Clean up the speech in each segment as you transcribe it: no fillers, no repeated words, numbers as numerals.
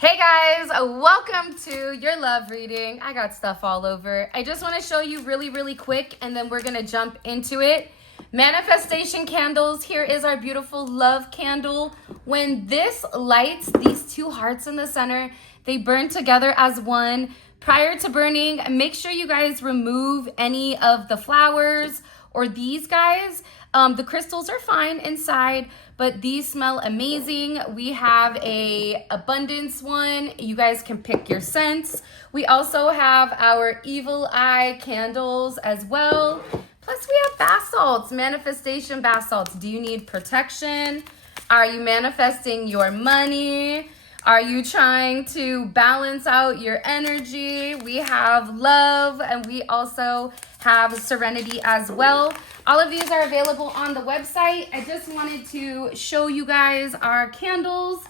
Hey guys, welcome to your love reading. I got stuff all over. I just want to show you really quick and then we're going to jump into it. Manifestation candles. Here is our beautiful love candle. When this lights, these two hearts in the center, they burn together as one. Prior to burning, make sure you guys remove any of the flowers or these guys. The crystals are fine inside, but these smell amazing. We have a abundance one. You guys can pick your scents. We also have our evil eye candles as well. Plus we have bath salts, manifestation bath salts. Do you need protection? Are you manifesting your money? Are you trying to balance out your energy? We have love and we also have serenity as well. All of these are available on the website. I just wanted to show you guys our candles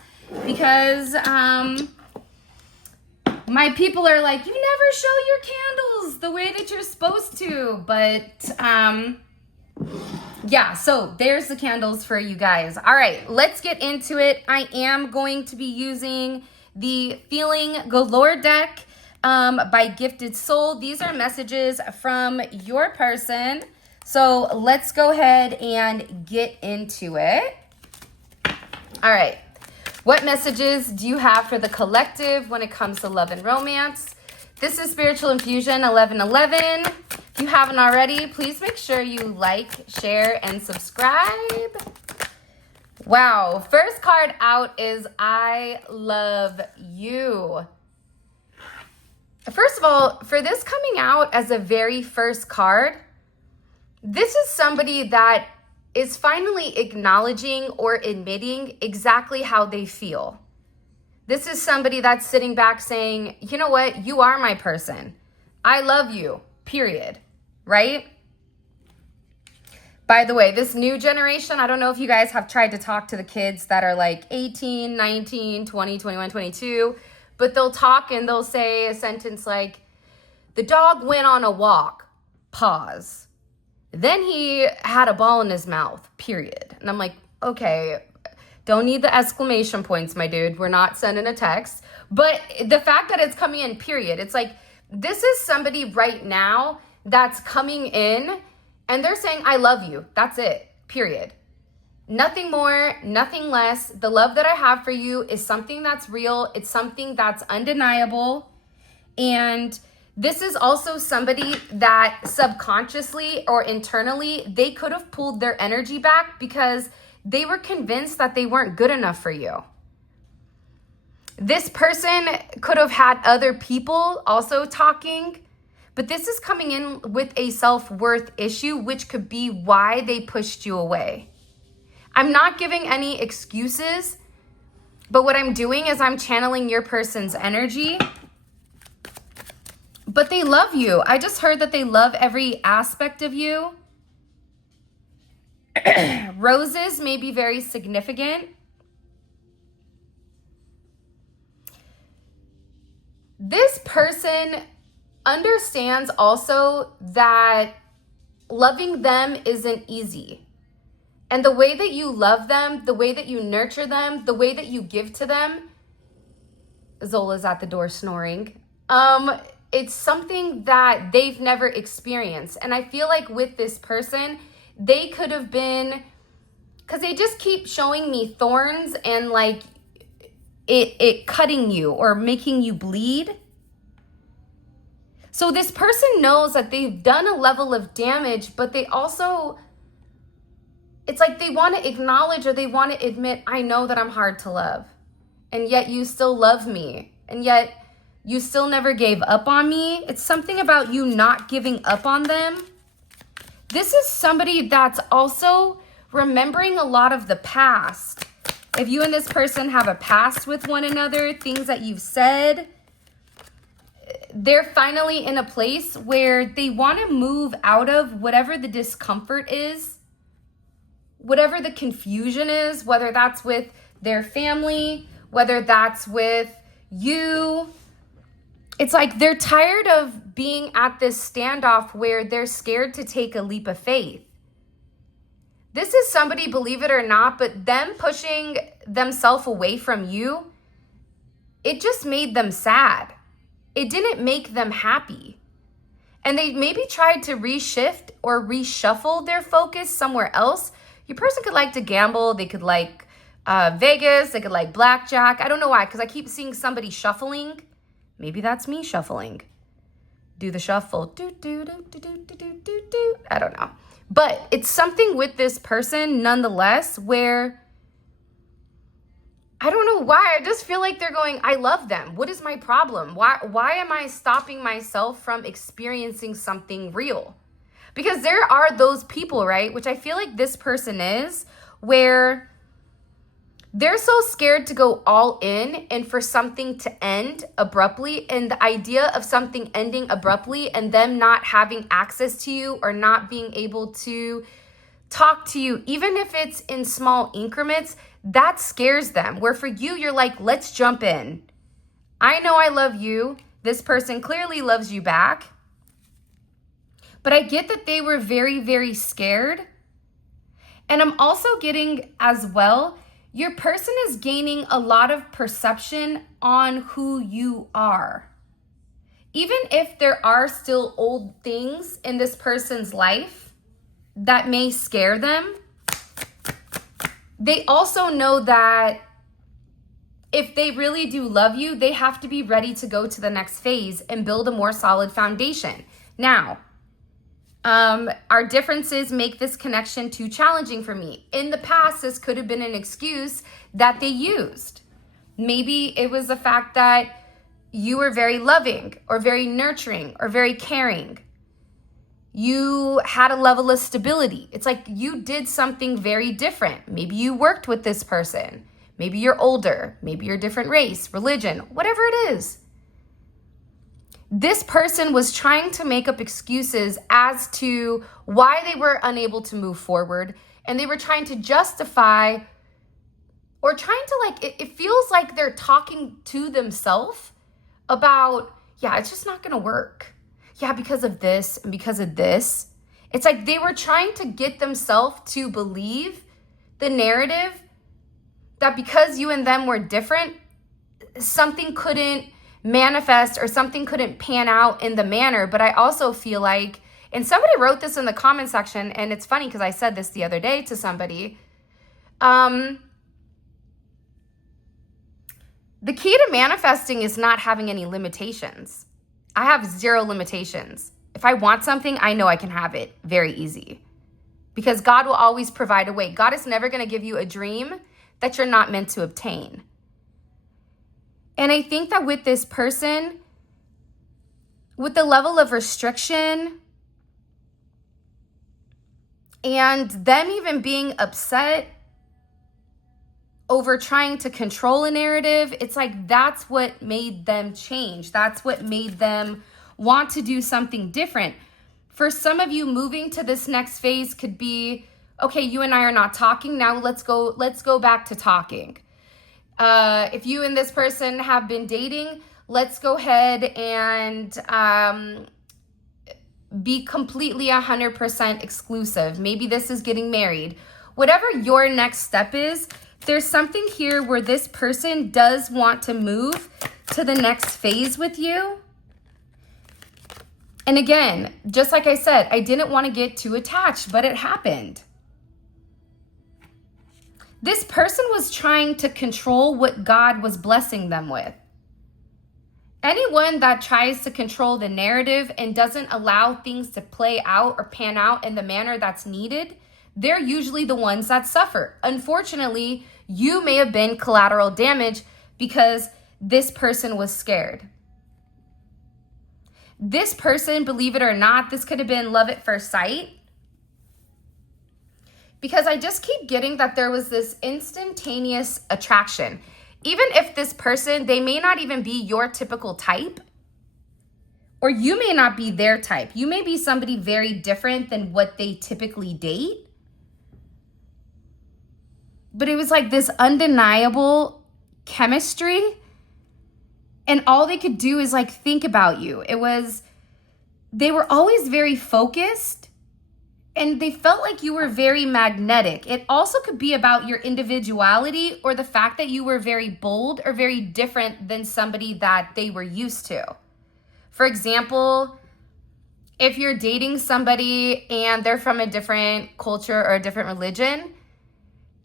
because my people are like, you never show your candles the way that you're supposed to. But yeah, so there's the candles for you guys. All right, let's get into it. I am going to be using the Feeling Galore deck by Gifted Soul. These are messages from your person. So let's go ahead and get into it. All right. What messages do you have for the collective when it comes to love and romance? This is Spiritual Infusion 1111. If you haven't already, please make sure you like, share, and subscribe. Wow. First card out is I love you. First of all, for this coming out as a very first card, this is somebody that is finally acknowledging or admitting exactly how they feel. This is somebody that's sitting back saying, you know what? You are my person. I love you, period. Right? By the way, this new generation, I don't know if you guys have tried to talk to the kids that are like 18, 19, 20, 21, 22, but they'll talk and they'll say a sentence like, the dog went on a walk, pause. Then he had a ball in his mouth, period. And I'm like, okay, don't need the exclamation points, my dude. We're not sending a text. But the fact that it's coming in, period. It's like, this is somebody right now that's coming in and they're saying, I love you. That's it, period. Nothing more, nothing less. The love that I have for you is something that's real. It's something that's undeniable. And this is also somebody that subconsciously or internally, they could have pulled their energy back because they were convinced that they weren't good enough for you. This person could have had other people also talking, but this is coming in with a self-worth issue, which could be why they pushed you away. I'm not giving any excuses, but what I'm doing is I'm channeling your person's energy. But they love you. I just heard that they love every aspect of you. Roses may be very significant. This person understands also that loving them isn't easy. And the way that you love them, the way that you nurture them, the way that you give to them, Zola's at the door snoring. It's something that they've never experienced. And I feel like with this person, they could have been, because they just keep showing me thorns and like it cutting you or making you bleed. So this person knows that they've done a level of damage, but they also, it's like they want to acknowledge or they want to admit, I know that I'm hard to love. And yet you still love me. And yet you still never gave up on me. It's something about you not giving up on them. This is somebody that's also remembering a lot of the past. If you and this person have a past with one another, things that you've said, they're finally in a place where they want to move out of whatever the discomfort is, whatever the confusion is, whether that's with their family, whether that's with you. It's like they're tired of being at this standoff where they're scared to take a leap of faith. This is somebody, believe it or not, but them pushing themselves away from you it just made them sad. It didn't make them happy. And they maybe tried to reshift or reshuffle their focus somewhere else. Your person could like to gamble. They could like Vegas. They could like blackjack. I don't know why, because I keep seeing somebody shuffling. Maybe that's me shuffling. Do the shuffle. Do, do, do, do, do, do, do, do, do. I don't know. But it's something with this person nonetheless where I don't know why. I just feel like they're going, I love them. What is my problem? Why am I stopping myself from experiencing something real? Because there are those people, right? Which I feel like this person is, where they're so scared to go all in and for something to end abruptly. And the idea of something ending abruptly and them not having access to you or not being able to talk to you, even if it's in small increments, that scares them. Where for you, you're like, let's jump in. I know I love you. This person clearly loves you back. But I get that they were very, very scared. And I'm also getting as well, your person is gaining a lot of perception on who you are. Even if there are still old things in this person's life that may scare them, they also know that if they really do love you, they have to be ready to go to the next phase and build a more solid foundation. Now, our differences make this connection too challenging for me. In the past, this could have been an excuse that they used. Maybe it was the fact that you were very loving or very nurturing or very caring. You had a level of stability. It's like you did something very different. Maybe you worked with this person. Maybe you're older. Maybe you're a different race, religion, whatever it is. This person was trying to make up excuses as to why they were unable to move forward. And they were trying to justify or trying to it feels like they're talking to themselves about, yeah, it's just not going to work. Yeah, because of this and because of this. It's like they were trying to get themselves to believe the narrative that because you and them were different, something couldn't manifest or something couldn't pan out in the manner. But I also feel like, and somebody wrote this in the comment section, and it's funny because I said this the other day to somebody. The key to manifesting is not having any limitations. I have zero limitations. If I want something, I know I can have it very easy because God will always provide a way. God is never going to give you a dream that you're not meant to obtain. And I think that with this person, with the level of restriction and them even being upset over trying to control a narrative, it's like that's what made them change. That's what made them want to do something different. For some of you, moving to this next phase could be, okay, you and I are not talking. Now let's go back to talking. If you and this person have been dating, let's go ahead and be completely 100% exclusive. Maybe this is getting married. Whatever your next step is, there's something here where this person does want to move to the next phase with you. And again, just like I said, I didn't want to get too attached, but it happened. This person was trying to control what God was blessing them with. Anyone that tries to control the narrative and doesn't allow things to play out or pan out in the manner that's needed, they're usually the ones that suffer. Unfortunately, you may have been collateral damage because this person was scared. This person, believe it or not, this could have been love at first sight. Because I just keep getting that there was this instantaneous attraction. Even if this person, they may not even be your typical type, or you may not be their type. You may be somebody very different than what they typically date. But it was like this undeniable chemistry. And all they could do is think about you. They were always very focused. and they felt like you were very magnetic. It also could be about your individuality or the fact that you were very bold or very different than somebody that they were used to. For example, if you're dating somebody and they're from a different culture or a different religion,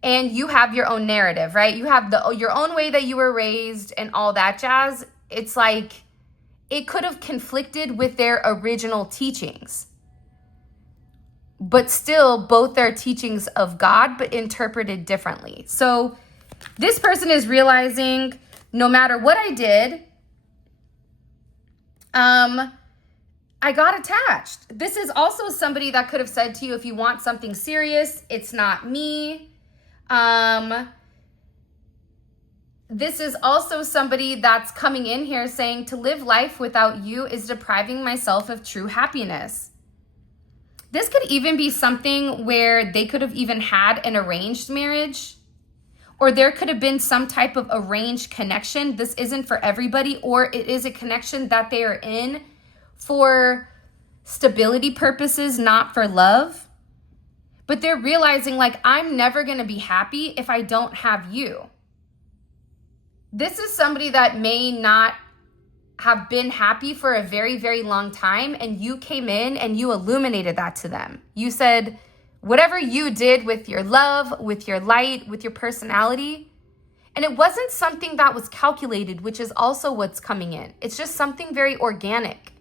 and you have your own narrative, right? You have your own way that you were raised and all that jazz. It's like it could have conflicted with their original teachings. But still, both are teachings of God, but interpreted differently. So this person is realizing no matter what I did, I got attached. This is also somebody that could have said to you, if you want something serious, it's not me. This is also somebody that's coming in here saying to live life without you is depriving myself of true happiness. This could even be something where they could have even had an arranged marriage, or there could have been some type of arranged connection. This isn't for everybody, or it is a connection that they are in for stability purposes, not for love. But they're realizing, like, I'm never going to be happy if I don't have you. This is somebody that may not have been happy for a very, very long time, and you came in and you illuminated that to them. You said, whatever you did with your love, with your light, with your personality, and it wasn't something that was calculated, which is also what's coming in. It's just something very organic.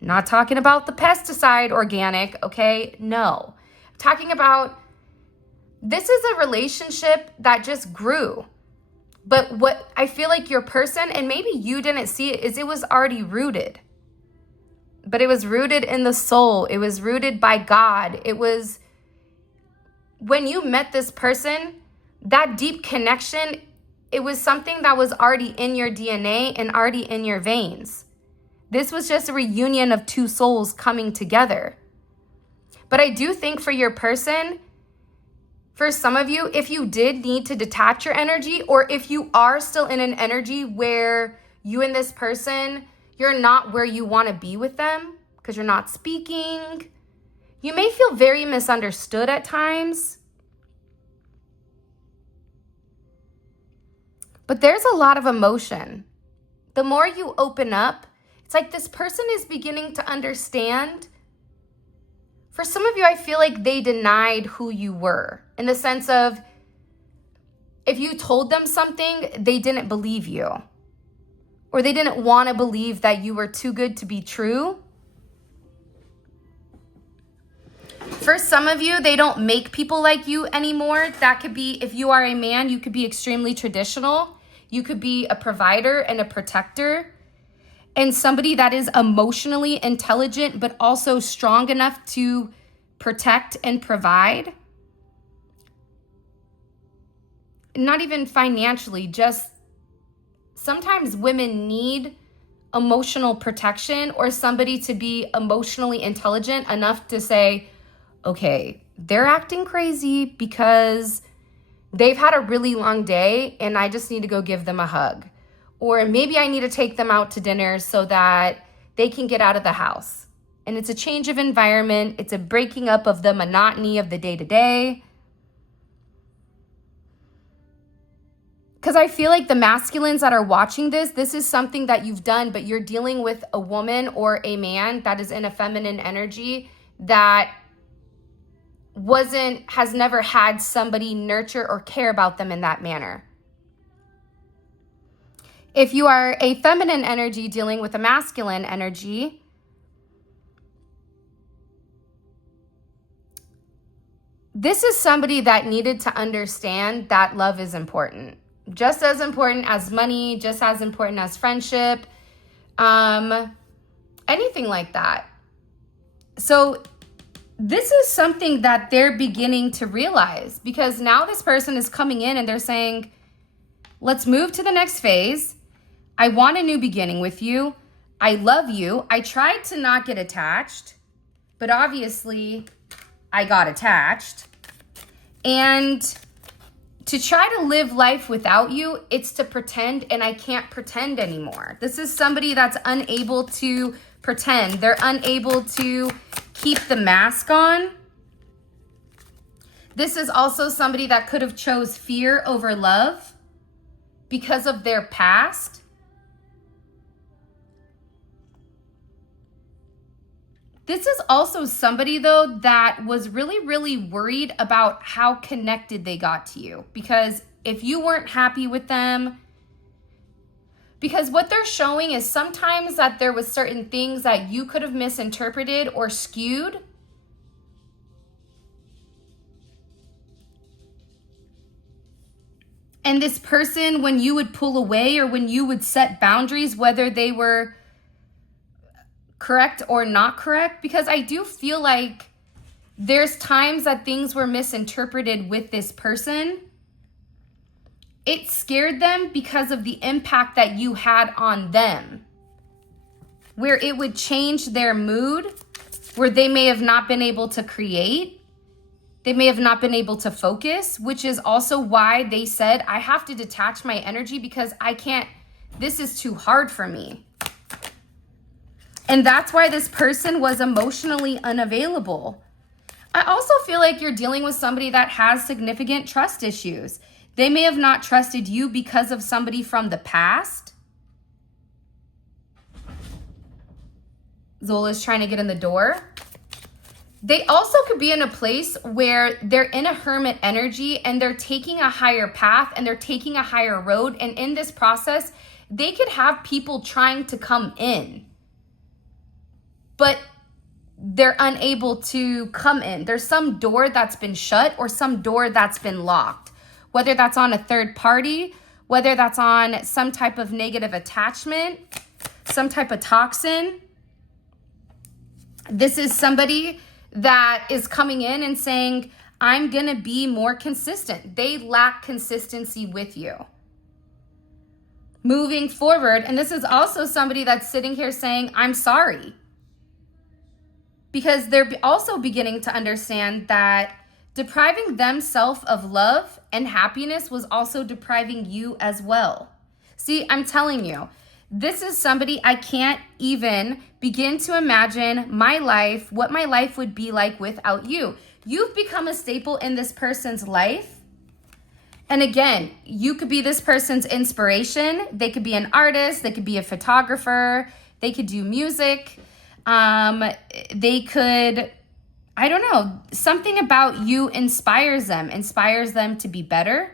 Not talking about the pesticide organic, okay? No. I'm talking about this is a relationship that just grew. But what I feel like your person, and maybe you didn't see it, is it was already rooted. But it was rooted in the soul. It was rooted by God. It was, when you met this person, that deep connection, it was something that was already in your DNA and already in your veins. This was just a reunion of two souls coming together. But I do think for your person, for some of you, if you did need to detach your energy, or if you are still in an energy where you and this person, you're not where you want to be with them because you're not speaking, you may feel very misunderstood at times. But there's a lot of emotion. The more you open up, it's like this person is beginning to understand. For some of you, I feel like they denied who you were, in the sense of if you told them something, they didn't believe you, or they didn't want to believe that you were too good to be true. For some of you, they don't make people like you anymore. That could be, if you are a man, you could be extremely traditional. You could be a provider and a protector, and somebody that is emotionally intelligent, but also strong enough to protect and provide. Not even financially, just sometimes women need emotional protection or somebody to be emotionally intelligent enough to say, okay, they're acting crazy because they've had a really long day and I just need to go give them a hug. Or maybe I need to take them out to dinner so that they can get out of the house. And it's a change of environment. It's a breaking up of the monotony of the day-to-day. Because I feel like the masculines that are watching this is something that you've done, but you're dealing with a woman or a man that is in a feminine energy that has never had somebody nurture or care about them in that manner. If you are a feminine energy dealing with a masculine energy, this is somebody that needed to understand that love is important. Just as important as money, just as important as friendship, anything like that. So this is something that they're beginning to realize, because now this person is coming in and they're saying, let's move to the next phase. I want a new beginning with you. I love you. I tried to not get attached, but obviously I got attached. And to try to live life without you, it's to pretend, and I can't pretend anymore. This is somebody that's unable to pretend. They're unable to keep the mask on. This is also somebody that could have chose fear over love because of their past. This is also somebody, though, that was really, really worried about how connected they got to you. Because if you weren't happy with them, because what they're showing is sometimes that there was certain things that you could have misinterpreted or skewed. And this person, when you would pull away or when you would set boundaries, whether they were correct or not correct, because I do feel like there's times that things were misinterpreted with this person. It scared them because of the impact that you had on them, where it would change their mood, where they may have not been able to create. They may have not been able to focus, which is also why they said, I have to detach my energy because I can't, this is too hard for me. And that's why this person was emotionally unavailable. I also feel like you're dealing with somebody that has significant trust issues. They may have not trusted you because of somebody from the past. Zola's trying to get in the door. They also could be in a place where they're in a hermit energy and they're taking a higher path and they're taking a higher road. And in this process, they could have people trying to come in, but they're unable to come in. There's some door that's been shut or some door that's been locked, whether that's on a third party, whether that's on some type of negative attachment, some type of toxin. This is somebody that is coming in and saying, I'm going to be more consistent. They lack consistency with you. Moving forward, and this is also somebody that's sitting here saying, I'm sorry. Because they're also beginning to understand that depriving themselves of love and happiness was also depriving you as well. See, I'm telling you, this is somebody I can't even begin to imagine my life, what my life would be like without you. You've become a staple in this person's life. And again, you could be this person's inspiration. They could be an artist. They could be a photographer. They could do music. They could, I don't know, something about you inspires them to be better,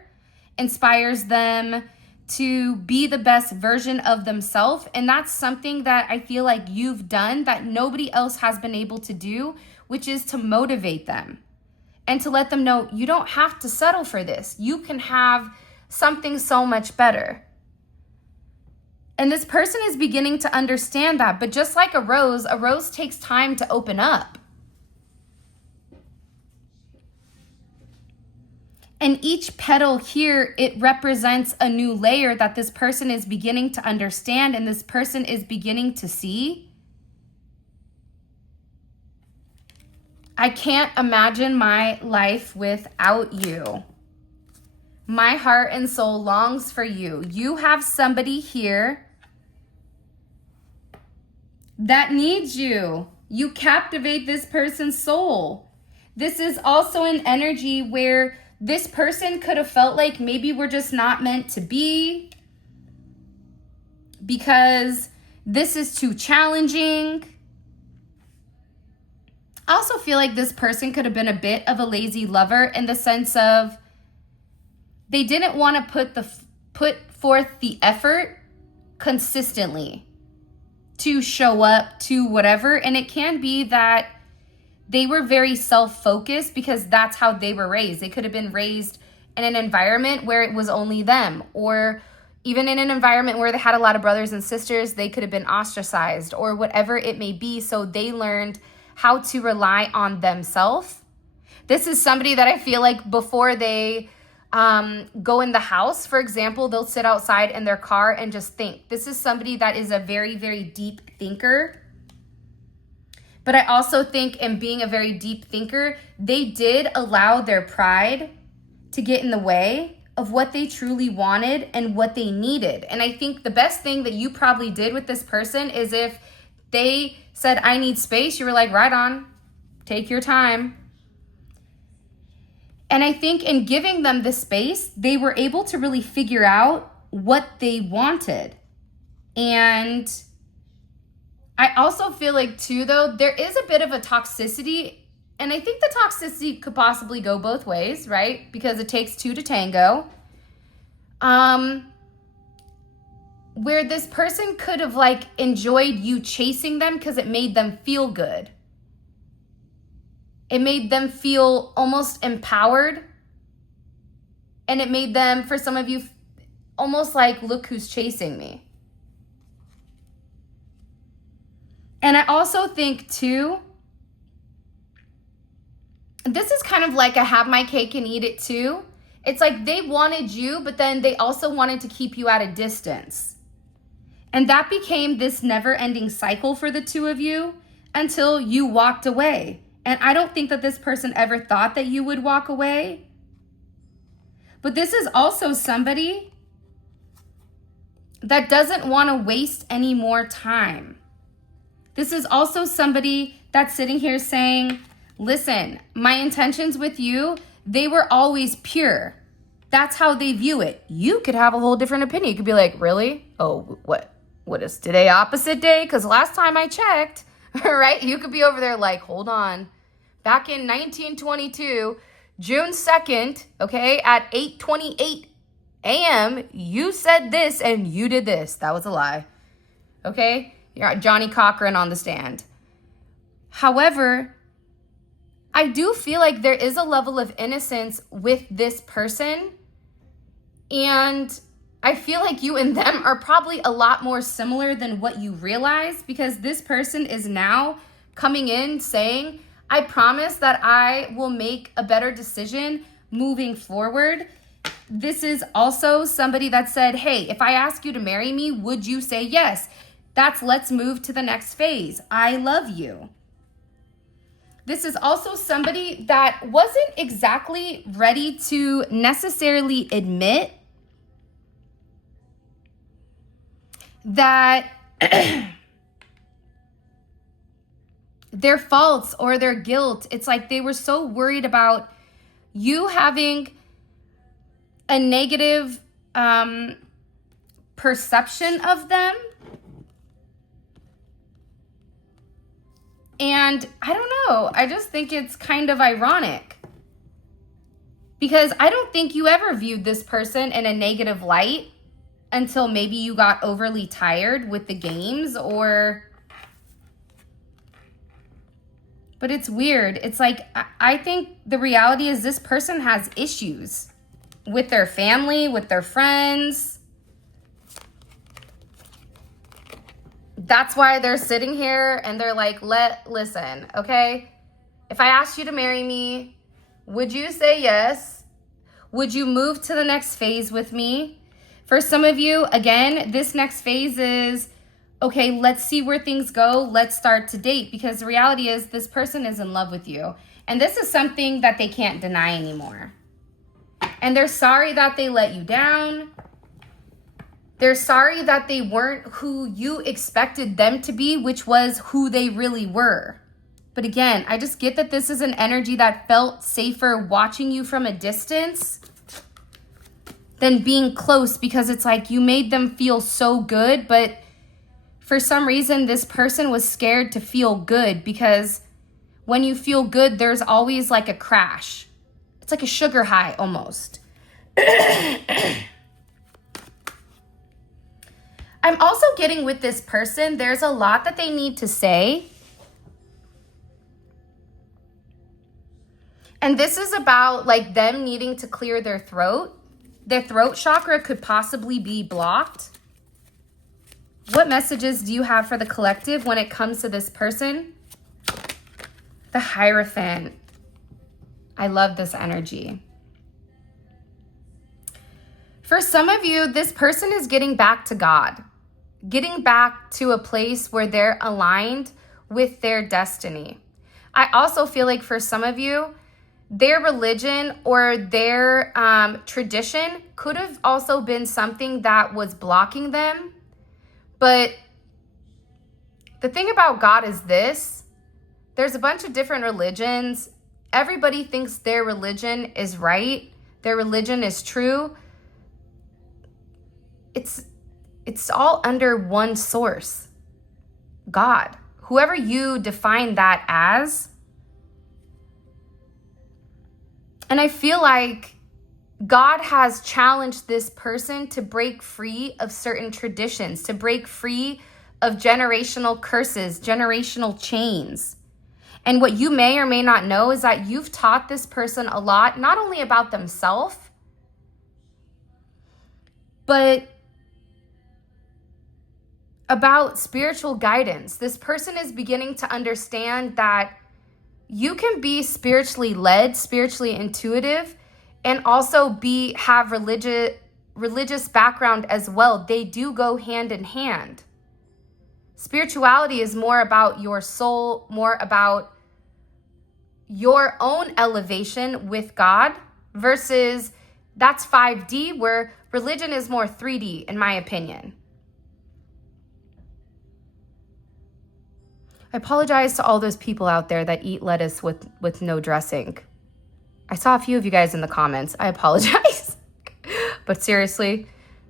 inspires them to be the best version of themselves. And that's something that I feel like you've done that nobody else has been able to do, which is to motivate them and to let them know you don't have to settle for this. You can have something so much better. And this person is beginning to understand that. But just like a rose takes time to open up. And each petal here, it represents a new layer that this person is beginning to understand and this person is beginning to see. I can't imagine my life without you. My heart and soul longs for you. You have somebody here that needs you. You captivate this person's soul. This is also an energy where this person could have felt like maybe we're just not meant to be because this is too challenging. I also feel like this person could have been a bit of a lazy lover in the sense of they didn't want to put forth the effort consistently to show up to whatever. And it can be that they were very self-focused because that's how they were raised. They could have been raised in an environment where it was only them, or even in an environment where they had a lot of brothers and sisters, they could have been ostracized or whatever it may be. So they learned how to rely on themselves. This is somebody that I feel like before they go in the house, for example, they'll sit outside in their car and just think. This is somebody that is a very, very deep thinker. But I also think in being a very deep thinker, they did allow their pride to get in the way of what they truly wanted and what they needed. And I think the best thing that you probably did with this person is if they said, I need space, you were like, right on. Take your time. And I think in giving them the space, they were able to really figure out what they wanted. And I also feel like too, though, there is a bit of a toxicity. And I think the toxicity could possibly go both ways, right? Because it takes two to tango. Where this person could have like enjoyed you chasing them because it made them feel good. It made them feel almost empowered. And it made them, for some of you, almost like, look who's chasing me. And I also think too, this is kind of like a have my cake and eat it too. It's like they wanted you, but then they also wanted to keep you at a distance. And that became this never-ending cycle for the two of you until you walked away. And I don't think that this person ever thought that you would walk away. But this is also somebody that doesn't want to waste any more time. This is also somebody that's sitting here saying, listen, my intentions with you, they were always pure. That's how they view it. You could have a whole different opinion. You could be like, really? Oh, what is today opposite day? Because last time I checked, right? You could be over there like, hold on. Back in 1922, June 2nd, okay, at 8:28 a.m., you said this and you did this. That was a lie. Okay? You're Johnny Cochran on the stand. However, I do feel like there is a level of innocence with this person. And I feel like you and them are probably a lot more similar than what you realize, because this person is now coming in saying, I promise that I will make a better decision moving forward. This is also somebody that said, hey, if I ask you to marry me, would you say yes? That's let's move to the next phase. I love you. This is also somebody that wasn't exactly ready to necessarily admit that their faults or their guilt. It's like they were so worried about you having a negative perception of them. And I don't know, I just think it's kind of ironic, because I don't think you ever viewed this person in a negative light until maybe you got overly tired with the games, but it's weird. It's like, I think the reality is this person has issues with their family, with their friends. That's why they're sitting here and they're like, listen, okay? If I asked you to marry me, would you say yes? Would you move to the next phase with me? For some of you, again, this next phase is, okay, let's see where things go. Let's start to date, because the reality is this person is in love with you. And this is something that they can't deny anymore. And they're sorry that they let you down. They're sorry that they weren't who you expected them to be, which was who they really were. But again, I just get that this is an energy that felt safer watching you from a distance than being close, because it's like you made them feel so good, but for some reason, this person was scared to feel good, because when you feel good, there's always like a crash. It's like a sugar high almost. I'm also getting with this person, there's a lot that they need to say. And this is about like them needing to clear their throat. Their throat chakra could possibly be blocked. What messages do you have for the collective when it comes to this person? The Hierophant. I love this energy. For some of you, this person is getting back to God. Getting back to a place where they're aligned with their destiny. I also feel like for some of you, their religion or their tradition could have also been something that was blocking them. But the thing about God is this, There's a bunch of different religions. Everybody thinks their religion is right. Their religion is true. It's all under one source, God. Whoever you define that as. And I feel like God has challenged this person to break free of certain traditions, to break free of generational curses, generational chains. And what you may or may not know is that you've taught this person a lot, not only about themselves, but about spiritual guidance. This person is beginning to understand that you can be spiritually led, spiritually intuitive, and also have religious background as well. They do go hand in hand. Spirituality is more about your soul, more about your own elevation with God, versus that's 5D, where religion is more 3D, in my opinion. I apologize to all those people out there that eat lettuce with no dressing. I saw a few of you guys in the comments. I apologize. But seriously,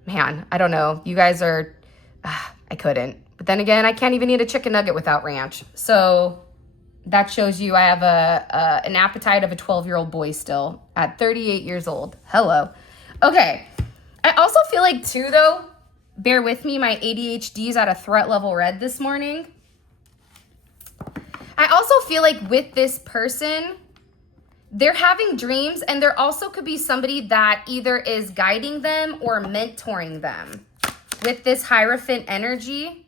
man, I don't know. You guys are, I couldn't. But then again, I can't even eat a chicken nugget without ranch. So that shows you I have an appetite of a 12-year-old boy still at 38 years old. Hello. Okay. I also feel like too, though, bear with me, my ADHD is at a threat level red this morning. I also feel like with this person, they're having dreams, and there also could be somebody that either is guiding them or mentoring them with this Hierophant energy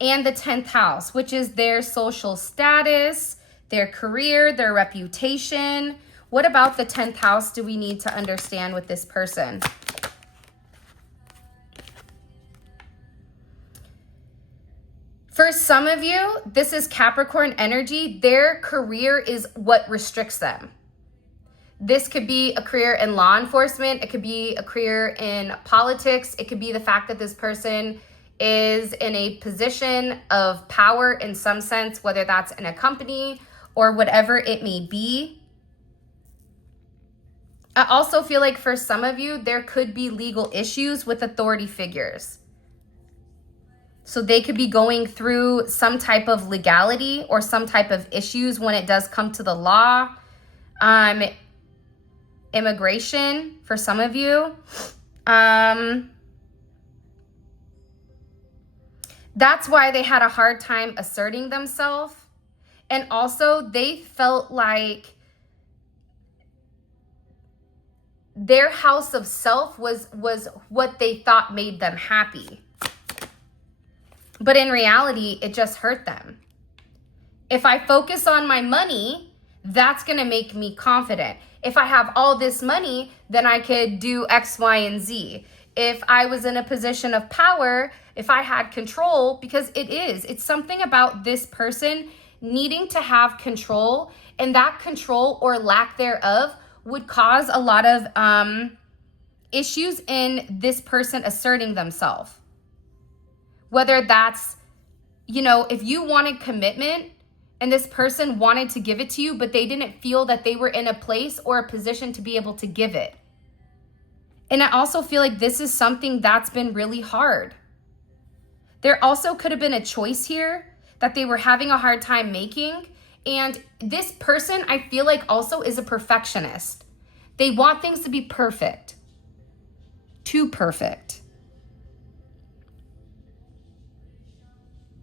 and the 10th house, which is their social status, their career, their reputation. What about the 10th house do we need to understand with this person? For some of you, this is Capricorn energy. Their career is what restricts them. This could be a career in law enforcement. It could be a career in politics. It could be the fact that this person is in a position of power in some sense, whether that's in a company or whatever it may be. I also feel like for some of you, there could be legal issues with authority figures. So they could be going through some type of legality or some type of issues when it does come to the law. Immigration for some of you. That's why they had a hard time asserting themselves. And also they felt like their house of self was what they thought made them happy. But in reality, it just hurt them. If I focus on my money, that's going to make me confident. If I have all this money, then I could do X, Y, and Z. If I was in a position of power, if I had control, because it's something about this person needing to have control, and that control or lack thereof would cause a lot of issues in this person asserting themselves. Whether that's, if you wanted commitment and this person wanted to give it to you, but they didn't feel that they were in a place or a position to be able to give it. And I also feel like this is something that's been really hard. There also could have been a choice here that they were having a hard time making. And this person, I feel like also is a perfectionist. They want things to be perfect. Too perfect.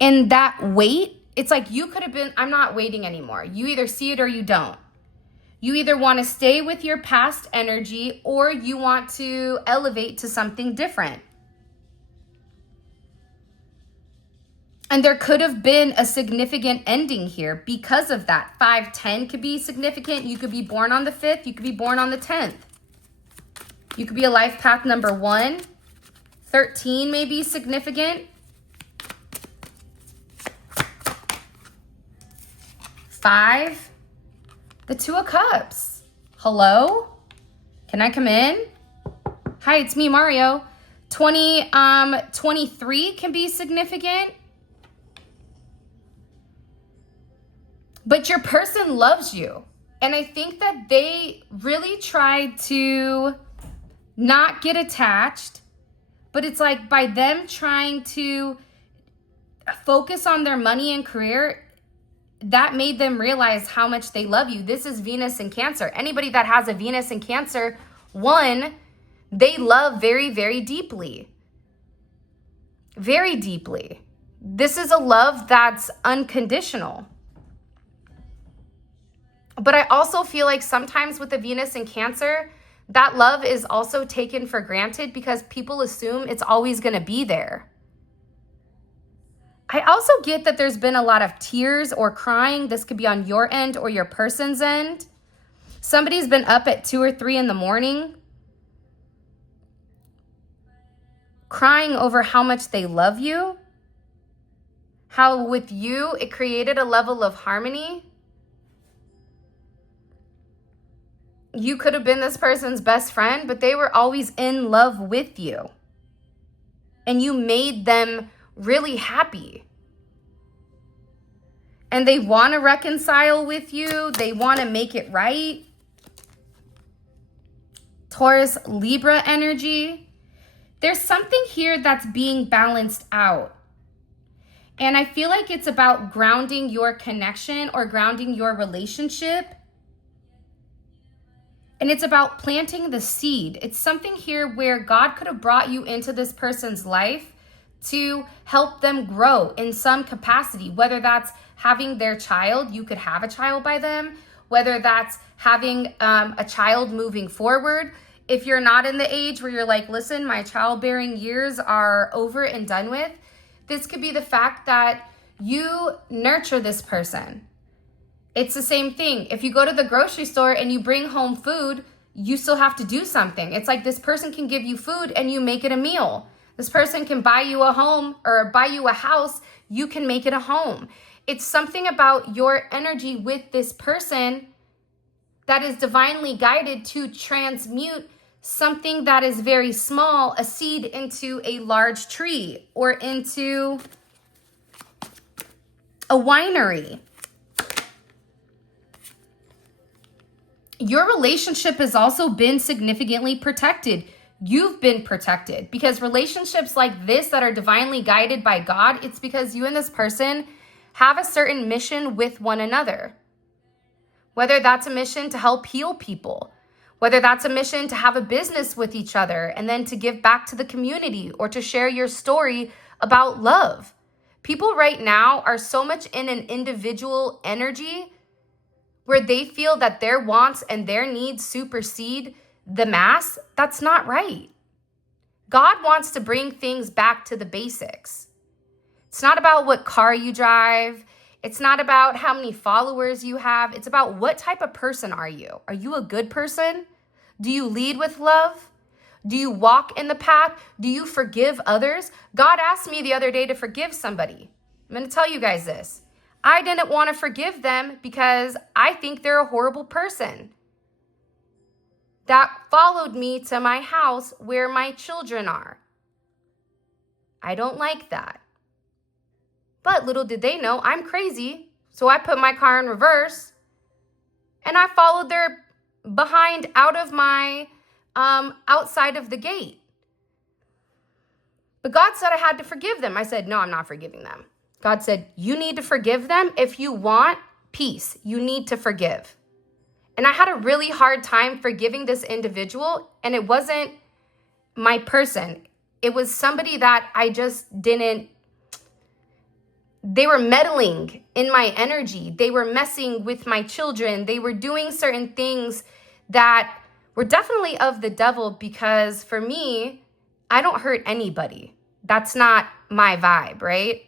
And that weight, it's like you could have been, I'm not waiting anymore. You either see it or you don't. You either want to stay with your past energy or you want to elevate to something different. And there could have been a significant ending here because of that. 5-10 could be significant. You could be born on the 5th. You could be born on the 10th. You could be a life path number 1. 13 may be significant. 5, the 2 of Cups. Hello? Can I come in? Hi, it's me, Mario. 23 can be significant. But your person loves you. And I think that they really tried to not get attached, but it's like by them trying to focus on their money and career, that made them realize how much they love you. This is Venus in Cancer. Anybody that has a Venus in Cancer, one, they love very, very deeply. Very deeply. This is a love that's unconditional. But I also feel like sometimes with the Venus in Cancer, that love is also taken for granted because people assume it's always going to be there. I also get that there's been a lot of tears or crying. This could be on your end or your person's end. Somebody's been up at 2 or 3 in the morning crying over how much they love you. How with you, it created a level of harmony. You could have been this person's best friend, but they were always in love with you. And you made them really happy. And they want to reconcile with you. They want to make it right. Taurus, Libra energy. There's something here that's being balanced out. And I feel like it's about grounding your connection or grounding your relationship. And it's about planting the seed. It's something here where God could have brought you into this person's life to help them grow in some capacity, whether that's having their child, you could have a child by them, whether that's having a child moving forward. If you're not in the age where you're like, listen, my childbearing years are over and done with, this could be the fact that you nurture this person. It's the same thing. If you go to the grocery store and you bring home food, you still have to do something. It's like this person can give you food and you make it a meal. This person can buy you a home or buy you a house. You can make it a home. It's something about your energy with this person that is divinely guided to transmute something that is very small, a seed, into a large tree or into a winery. Your relationship has also been significantly protected. You've been protected because relationships like this that are divinely guided by God, it's because you and this person have a certain mission with one another. Whether that's a mission to help heal people, whether that's a mission to have a business with each other and then to give back to the community or to share your story about love. People right now are so much in an individual energy where they feel that their wants and their needs supersede the mass. That's not right. God wants to bring things back to the basics. It's not about what car you drive. It's not about how many followers you have. It's about what type of person are you? Are you a good person? Do you lead with love? Do you walk in the path? Do you forgive others? God asked me the other day to forgive somebody. I'm going to tell you guys this. I didn't want to forgive them because I think they're a horrible person that followed me to my house where my children are. I don't like that. But little did they know I'm crazy. So I put my car in reverse and I followed their behind out of my outside of the gate. But God said I had to forgive them. I said, no, I'm not forgiving them. God said, you need to forgive them. If you want peace, you need to forgive. And I had a really hard time forgiving this individual. And it wasn't my person. It was somebody that I just didn't. They were meddling in my energy. They were messing with my children. They were doing certain things that were definitely of the devil because for me, I don't hurt anybody. That's not my vibe, right?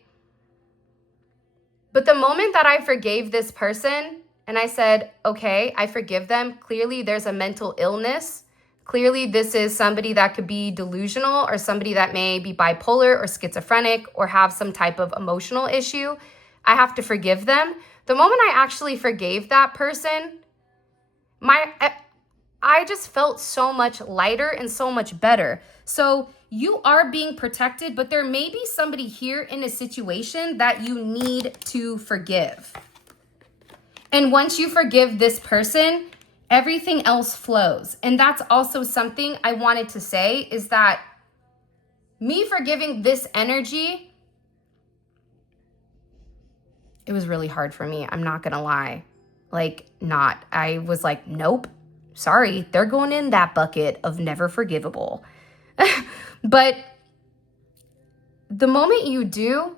But the moment that I forgave this person and I said, okay, I forgive them. Clearly there's a mental illness. Clearly this is somebody that could be delusional or somebody that may be bipolar or schizophrenic or have some type of emotional issue. I have to forgive them. The moment I actually forgave that person, I just felt so much lighter and so much better. So you are being protected, but there may be somebody here in a situation that you need to forgive. And once you forgive this person, everything else flows. And that's also something I wanted to say, is that me forgiving this energy, it was really hard for me. I'm not gonna lie. I was like, nope, sorry, they're going in that bucket of never forgivable. But the moment you do,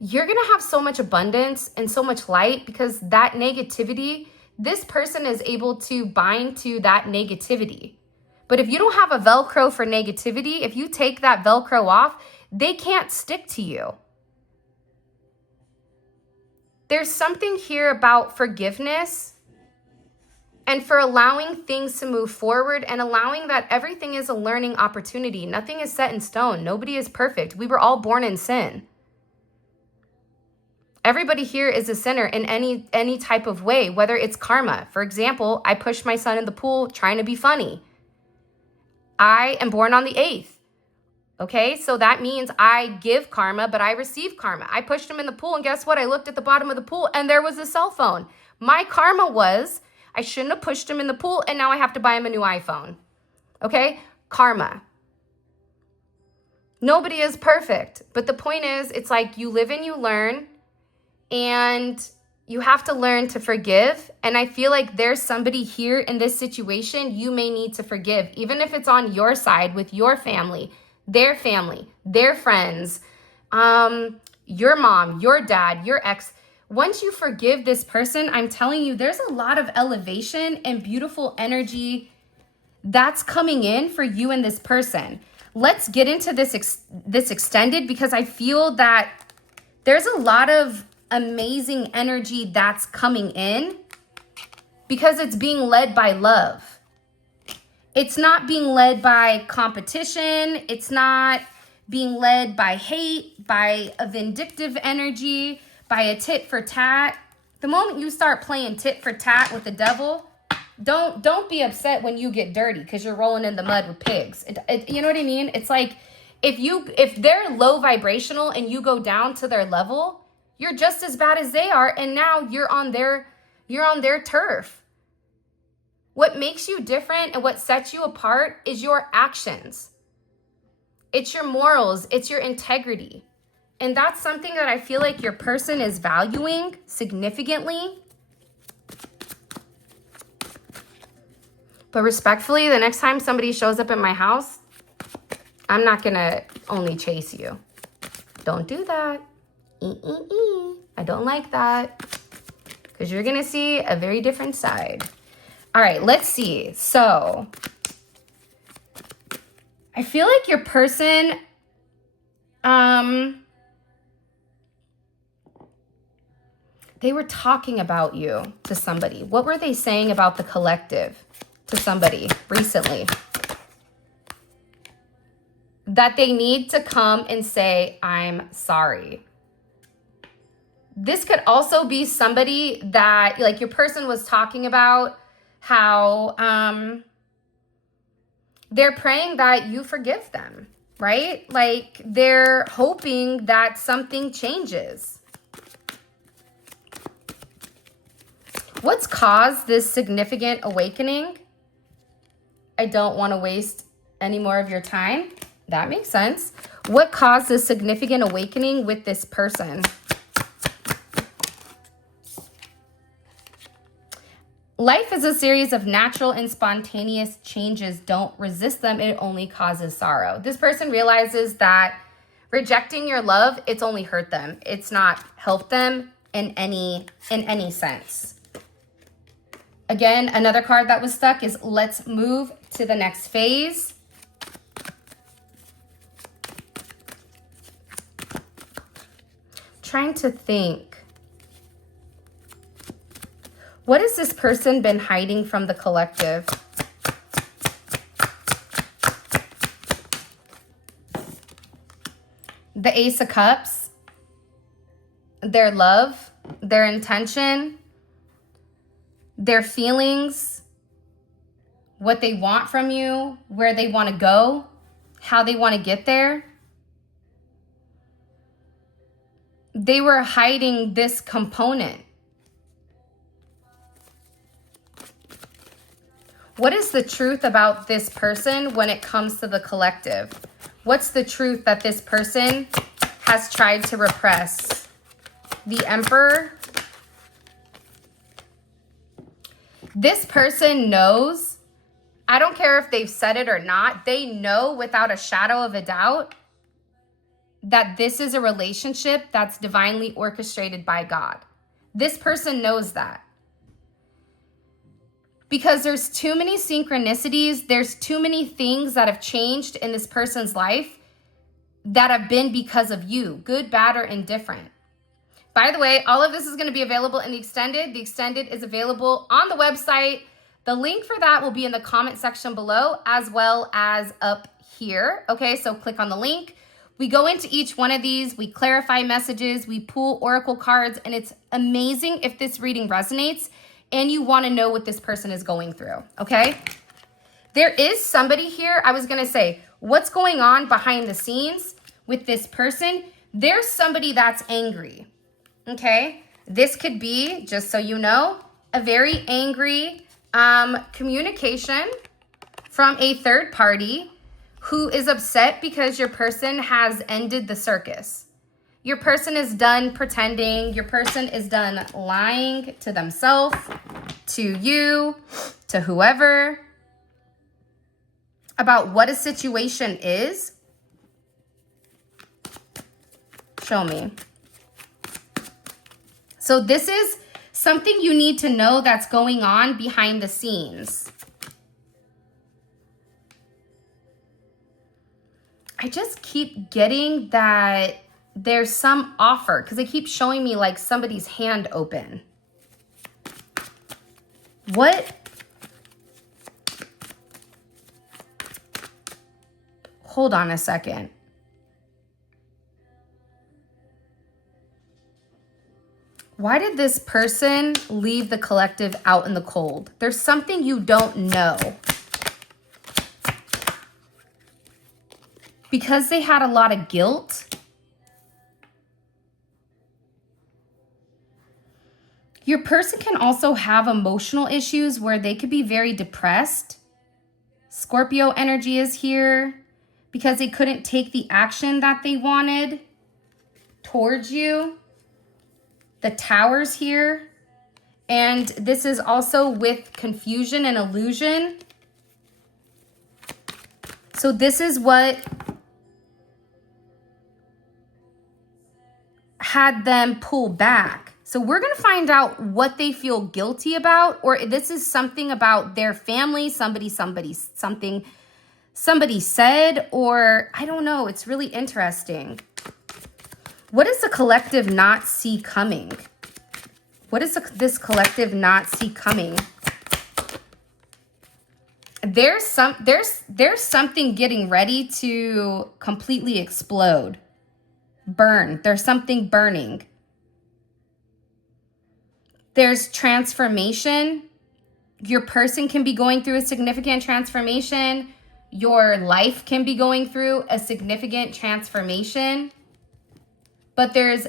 you're going to have so much abundance and so much light, because that negativity, this person is able to bind to that negativity. But if you don't have a Velcro for negativity, if you take that Velcro off, they can't stick to you. There's something here about forgiveness and for allowing things to move forward and allowing that everything is a learning opportunity. Nothing is set in stone. Nobody is perfect. We were all born in sin. Everybody here is a sinner in any type of way, whether it's karma. For example, I pushed my son in the pool trying to be funny. I am born on the 8th. Okay, so that means I give karma, but I receive karma. I pushed him in the pool, and guess what? I looked at the bottom of the pool, and there was a cell phone. My karma was I shouldn't have pushed him in the pool, and now I have to buy him a new iPhone. Okay, karma. Nobody is perfect, but the point is, it's like you live and you learn, and you have to learn to forgive. And I feel like there's somebody here in this situation you may need to forgive, even if it's on your side with your family, their friends, your mom, your dad, your ex. Once you forgive this person, I'm telling you, there's a lot of elevation and beautiful energy that's coming in for you and this person. Let's get into this extended, because I feel that there's a lot of amazing energy that's coming in, because it's being led by love. It's not being led by competition. It's not being led by hate, by a vindictive energy, by a tit for tat. The moment you start playing tit for tat with the devil, don't be upset when you get dirty because you're rolling in the mud with pigs. You know what I mean? It's like if they're low vibrational and you go down to their level, you're just as bad as they are, and now you're on their turf. What makes you different and what sets you apart is your actions. It's your morals, it's your integrity. And that's something that I feel like your person is valuing significantly. But respectfully, the next time somebody shows up at my house, I'm not gonna only chase you. Don't do that. I don't like that, because you're gonna see a very different side. All right, let's see. So I feel like your person, they were talking about you to somebody. What were they saying about the collective to somebody recently? That they need to come and say, I'm sorry. This could also be somebody that, like, your person was talking about how they're praying that you forgive them, right? Like, they're hoping that something changes. What's caused this significant awakening? I don't want to waste any more of your time. That makes sense. What caused this significant awakening with this person? Life is a series of natural and spontaneous changes. Don't resist them. It only causes sorrow. This person realizes that rejecting your love, it's only hurt them. It's not helped them in any sense. Again, another card that was stuck is let's move to the next phase. Trying to think. What has this person been hiding from the collective? The Ace of Cups, their love, their intention, their feelings, what they want from you, where they want to go, how they want to get there. They were hiding this component. What is the truth about this person when it comes to the collective? What's the truth that this person has tried to repress? The Emperor. This person knows, I don't care if they've said it or not, they know without a shadow of a doubt that this is a relationship that's divinely orchestrated by God. This person knows that. Because there's too many synchronicities, there's too many things that have changed in this person's life that have been because of you, good, bad, or indifferent. By the way, all of this is going to be available in the extended. The extended is available on the website. The link for that will be in the comment section below as well as up here. Okay, so click on the link. We go into each one of these, we clarify messages, we pull oracle cards, and it's amazing if this reading resonates and you want to know what this person is going through, okay? There is somebody here, I was going to say, what's going on behind the scenes with this person? There's somebody that's angry, okay? This could be, just so you know, a very angry communication from a third party who is upset because your person has ended the circus. Your person is done pretending. Your person is done lying to themselves, to you, to whoever, about what a situation is. Show me. So this is something you need to know that's going on behind the scenes. I just keep getting that there's some offer because it keeps showing me like somebody's hand open. What? Hold on a second. Why did this person leave the collective out in the cold? There's something you don't know. Because they had a lot of guilt. Your person can also have emotional issues where they could be very depressed. Scorpio energy is here because they couldn't take the action that they wanted towards you. The Tower's here. And this is also with confusion and illusion. So this is what had them pull back. So we're going to find out what they feel guilty about, or this is something about their family, somebody said, or I don't know. It's really interesting. What does the collective not see coming? What does this collective not see coming? There's something getting ready to completely explode. Burn. There's something burning. There's transformation. Your person can be going through a significant transformation. Your life can be going through a significant transformation. But there's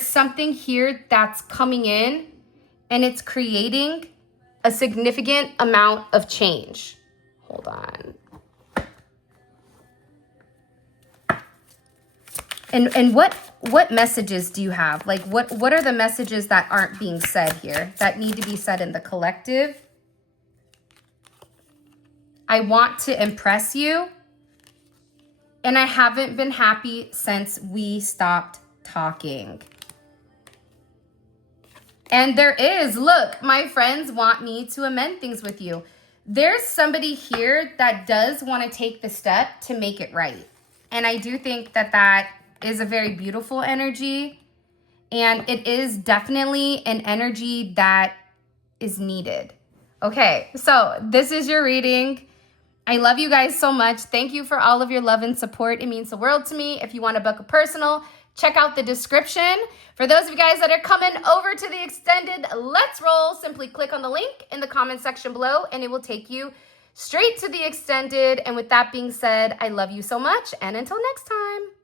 something here that's coming in and it's creating a significant amount of change. Hold on. And what messages do you have? Like what are the messages that aren't being said here that need to be said in the collective? I want to impress you. And I haven't been happy since we stopped talking. And there is, look, my friends want me to amend things with you. There's somebody here that does want to take the step to make it right. And I do think that is a very beautiful energy. And it is definitely an energy that is needed. Okay, so this is your reading. I love you guys so much. Thank you for all of your love and support. It means the world to me. If you want to book a personal, check out the description. For those of you guys that are coming over to the extended, let's roll. Simply click on the link in the comment section below and it will take you straight to the extended. And with that being said, I love you so much. And until next time.